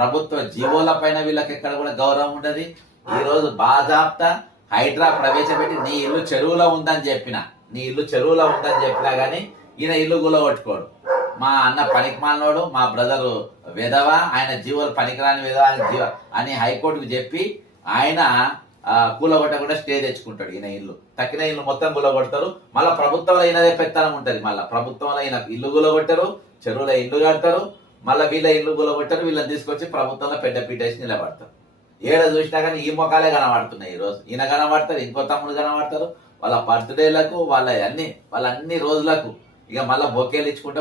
ప్రభుత్వ జీవోల పైన వీళ్ళకి ఎక్కడ కూడా గౌరవం ఉండదు. ఈ రోజు బాజాప్తా హైడ్రా ప్రవేశపెట్టి నీ ఇల్లు చెరువులో ఉందని చెప్పిన నీ ఇల్లు చెరువులో ఉందని చెప్పినా గానీ ఈయన ఇల్లు గులగొట్టుకోడు. మా అన్న పనికిమాలినోడు మా బ్రదరు విధవ ఆయన జీవులు పనికిరాని విధవ అని జీవ అని హైకోర్టుకు చెప్పి ఆయన కూలగొట్టకుండా స్టే తెచ్చుకుంటాడు ఈయన ఇల్లు. తక్కిన ఇల్లు మొత్తం కూలగొడతారు మళ్ళీ ప్రభుత్వంలో ఈయనదే పెత్తనం ఉంటది. మళ్ళీ ప్రభుత్వంలో ఈయన ఇల్లు కూలగొట్టారు చెరువులో ఇల్లు కడతారు మళ్ళీ వీళ్ళ ఇల్లు కూలగొట్టారు వీళ్ళని తీసుకొచ్చి ప్రభుత్వంలో పెద్ద పీటేసి నిలబడతారు. ఏడ చూసినా కానీ ఈ మొఖాలే కనబడుతున్నాయి ఈ రోజు ఈయన కనబడతారు ఇంకో తమ్ముడు కనబడతారు. వాళ్ళ బర్త్డేలకు వాళ్ళ అన్ని వాళ్ళ అన్ని రోజులకు ఇక మళ్ళీ బొకేలు ఇచ్చుకుంటే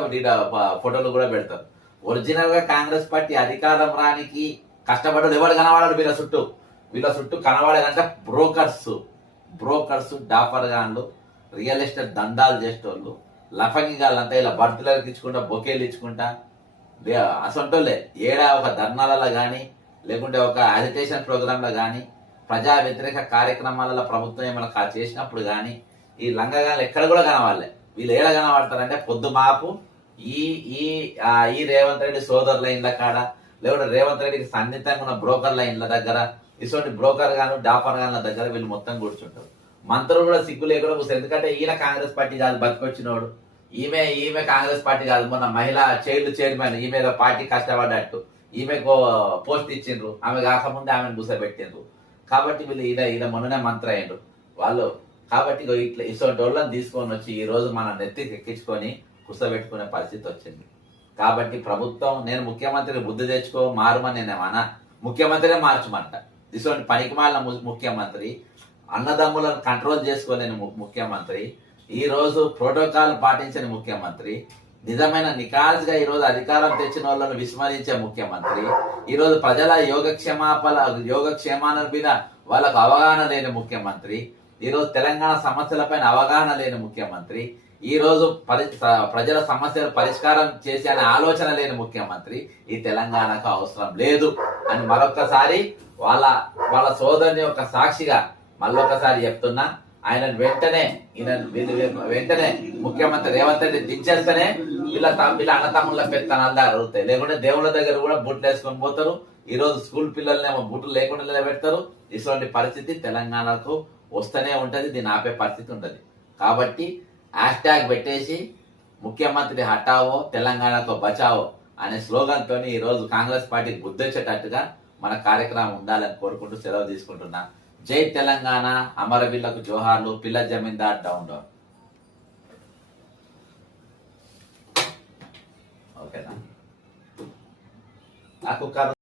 ఫోటోలు కూడా పెడతారు. ఒరిజినల్గా కాంగ్రెస్ పార్టీ అధికారం రానికి కష్టపడ్డది ఎవరు కనబడరు వీళ్ళ చుట్టూ? వీళ్ళ చుట్టూ కనబడేదంటే బ్రోకర్స్. బ్రోకర్స్ డాఫర్ గాన్లు రియల్ ఎస్టేట్ దందాలు చేసేటోళ్ళు. లఫంగి గాళ్ళంతా ఇలా బర్త్డేలకు ఇచ్చుకుంటా బొకేలు ఇచ్చుకుంటా అసొంటోళ్ళే ఏడా ఒక ధర్నాలలో కానీ లేకుంటే ఒక అజిటేషన్ ప్రోగ్రాంలో కానీ ప్రజా వ్యతిరేక కార్యక్రమాలలో ప్రభుత్వం ఏమైనా చేసినప్పుడు కానీ ఈ లంగగాలు ఎక్కడ కూడా కనవాలే వీళ్ళు ఏడ కనబడతారంటే పొద్దు మాపు ఈ ఈ ఈ రేవంత్ రెడ్డి సోదరుల ఇండ్ల కాడ లేకుంటే రేవంత్ రెడ్డికి సన్నిహితంగా ఉన్న బ్రోకర్ల ఇండ్ల దగ్గర ఇటువంటి బ్రోకర్ గాను డాఫర్ గాన్ల దగ్గర వీళ్ళు మొత్తం కూర్చుంటారు. మంత్రులు కూడా సిగ్గు లేకుండా కూర్చోరు ఎందుకంటే ఈయన కాంగ్రెస్ పార్టీ కాదు బతికొచ్చినోడు. ఈమె ఈమె కాంగ్రెస్ పార్టీ కాదు మొన్న మహిళా చైల్డ్ చైర్మన్ ఈమె పార్టీ కష్టపడ్డట్టు. ఈమెకు పోస్ట్ ఇచ్చిండ్రు. ఆమె కాకముందే ఆమెను కూర్చోబెట్టిండ్రు కాబట్టి వీళ్ళు ఈయన ఈయన మొన్ననే మంత్రి అయ్యిండ్రు వాళ్ళు కాబట్టి ఇట్లా ఇటువంటి వాళ్ళని తీసుకొని వచ్చి ఈ రోజు మన నెత్తికి ఎక్కించుకొని కూర్చోబెట్టుకునే పరిస్థితి వచ్చింది. కాబట్టి ప్రభుత్వం నేను ముఖ్యమంత్రి బుద్ధి తెచ్చుకో మారుమని నేనేమన్నా ముఖ్యమంత్రినే మార్చమంట. ఇటువంటి పనికి మాలిన ముఖ్యమంత్రి అన్నదమ్ములను కంట్రోల్ చేసుకోలేని ము- ముఖ్యమంత్రి. ఈ రోజు ప్రోటోకాల్ పాటించని ముఖ్యమంత్రి నిజమైన నికాల్స్గా ఈరోజు అధికారం తెచ్చిన వాళ్ళను విస్మరించే ముఖ్యమంత్రి ఈరోజు ప్రజల యోగక్షేమాపల యోగక్షేమాల మీద వాళ్ళకు అవగాహన లేని ముఖ్యమంత్రి ఈ రోజు తెలంగాణ సమస్యలపైన అవగాహన లేని ముఖ్యమంత్రి ఈరోజు పరి ప్రజల సమస్యలు పరిష్కారం చేసే అనే ఆలోచన లేని ముఖ్యమంత్రి ఈ తెలంగాణకు అవసరం లేదు అని మరొకసారి వాళ్ళ వాళ్ళ సోదరుని యొక్క సాక్షిగా మళ్ళొకసారి చెప్తున్నా. ఆయన వెంటనే ఈయన వెంటనే ముఖ్యమంత్రి రేవంత్ రెడ్డి దించేస్తేనే వీళ్ళ త- వీళ్ళ అన్నతమ్ముల పెత్తనాలు జరుగుతాయి లేకుంటే దేవుళ్ళ దగ్గర కూడా బుట్లు వేసుకొని పోతారు. ఈ రోజు స్కూల్ పిల్లల్నేమో బుట్లు లేకుండా నిలబెడతారు. ఇటువంటి పరిస్థితి తెలంగాణకు వస్తూనే ఉంటది. దీన్ని ఆపే పరిస్థితి ఉంటది కాబట్టి హ్యాష్ ట్యాగ్ పెట్టేసి ముఖ్యమంత్రి హటావో తెలంగాణతో బచావో అనే స్లోగన్తో ఈ రోజు కాంగ్రెస్ పార్టీకి బుద్ధొచ్చేటట్టుగా మన కార్యక్రమం ఉండాలని కోరుకుంటూ సెలవు తీసుకుంటున్నా. జై తెలంగాణ అమరవీళ్ళకు జోహార్లు పిల్ల జమీందార్ డౌన్ డౌన్. ఓకేనా? నాకు